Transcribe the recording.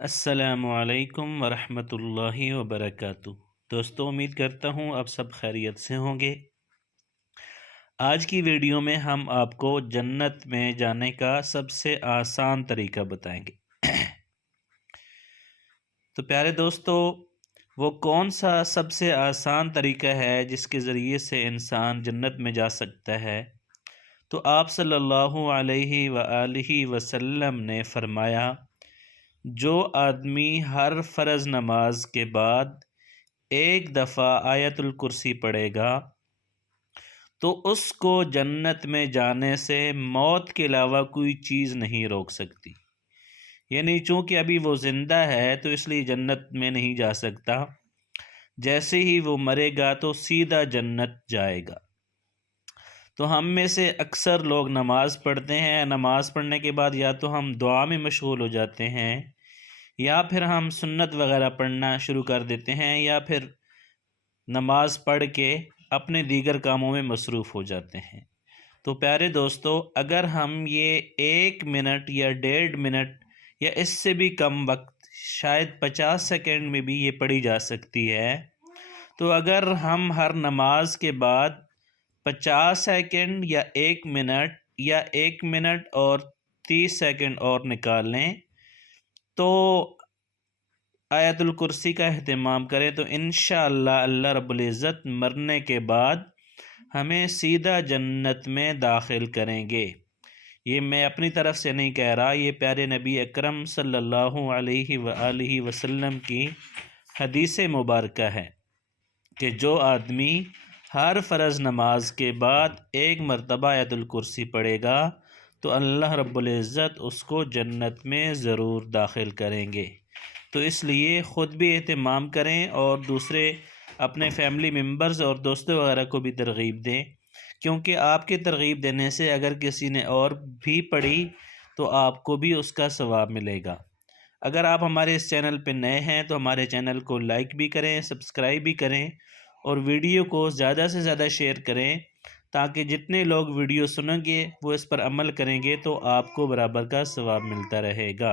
السلام علیکم ورحمۃ اللہ وبرکاتہ۔ دوستو، امید کرتا ہوں آپ سب خیریت سے ہوں گے۔ آج کی ویڈیو میں ہم آپ کو جنت میں جانے کا سب سے آسان طریقہ بتائیں گے۔ تو پیارے دوستو، وہ کون سا سب سے آسان طریقہ ہے جس کے ذریعے سے انسان جنت میں جا سکتا ہے؟ تو آپ صلی اللہ علیہ وآلہ وسلم نے فرمایا، جو آدمی ہر فرض نماز کے بعد ایک دفعہ آیت الکرسی پڑھے گا تو اس کو جنت میں جانے سے موت کے علاوہ کوئی چیز نہیں روک سکتی۔ یعنی چونکہ ابھی وہ زندہ ہے تو اس لیے جنت میں نہیں جا سکتا، جیسے ہی وہ مرے گا تو سیدھا جنت جائے گا۔ تو ہم میں سے اکثر لوگ نماز پڑھتے ہیں، نماز پڑھنے کے بعد یا تو ہم دعا میں مشغول ہو جاتے ہیں، یا پھر ہم سنت وغیرہ پڑھنا شروع کر دیتے ہیں، یا پھر نماز پڑھ کے اپنے دیگر کاموں میں مصروف ہو جاتے ہیں۔ تو پیارے دوستو، اگر ہم یہ 1 منٹ یا 1.5 منٹ یا اس سے بھی کم وقت، شاید 50 سیکنڈ میں بھی یہ پڑھی جا سکتی ہے، تو اگر ہم ہر نماز کے بعد 50 سیکنڈ یا 1 منٹ یا 1 منٹ اور 30 سیکنڈ اور نکال لیں تو آیت الکرسی کا اہتمام کریں تو انشاءاللہ اللہ رب العزت مرنے کے بعد ہمیں سیدھا جنت میں داخل کریں گے۔ یہ میں اپنی طرف سے نہیں کہہ رہا، یہ پیارے نبی اکرم صلی اللہ علیہ وآلہ وسلم کی حدیث مبارکہ ہے کہ جو آدمی ہر فرض نماز کے بعد 1 مرتبہ آیت الکرسی پڑھے گا تو اللہ رب العزت اس کو جنت میں ضرور داخل کریں گے۔ تو اس لیے خود بھی اہتمام کریں اور دوسرے اپنے فیملی ممبرز اور دوستوں وغیرہ کو بھی ترغیب دیں، کیونکہ آپ کے ترغیب دینے سے اگر کسی نے اور بھی پڑھی تو آپ کو بھی اس کا ثواب ملے گا۔ اگر آپ ہمارے اس چینل پہ نئے ہیں تو ہمارے چینل کو لائک بھی کریں، سبسکرائب بھی کریں اور ویڈیو کو زیادہ سے زیادہ شیئر کریں، تاکہ جتنے لوگ ویڈیو سنیں گے وہ اس پر عمل کریں گے تو آپ کو برابر کا ثواب ملتا رہے گا۔